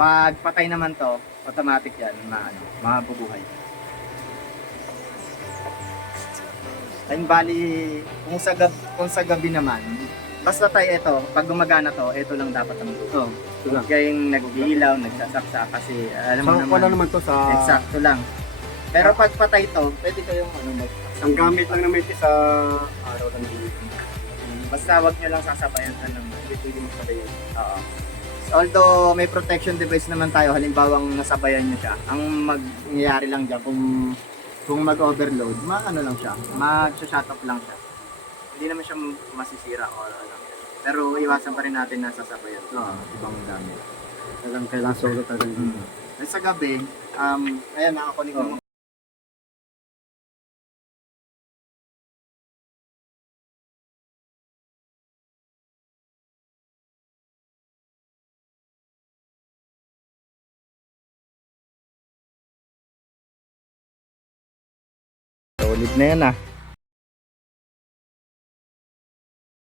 Pag patay naman to, automatic yan, mabubuhay. Ayun, bali, kung sa gabi naman, basta tayo ito, pag gumagana to, ito lang dapat ang Oo, ito lang. Huwag kayong nag-iilaw, nagsasaksa kasi alam mo So, naman, wala naman to sa... eksakto lang. Pero pag patay to, pwede kayong Ang gamit lang naman ito sa araw ng dilim. basta wag nyo lang sasabayan sa lang. Pwede mo patay yun. Oo. Although may protection device naman tayo, halimbawang nasabayan nyo siya, ang mangyayari lang dyan, kung mag-overload, ano lang siya, mag-shut off lang siya. Hindi naman siya masisira o ano. Pero iwasan pa rin natin na sasabayan sa ibang gamit. Kailangan solo talaga. Sa gabi, ayan, nakakunik mo. Solid na yan ah.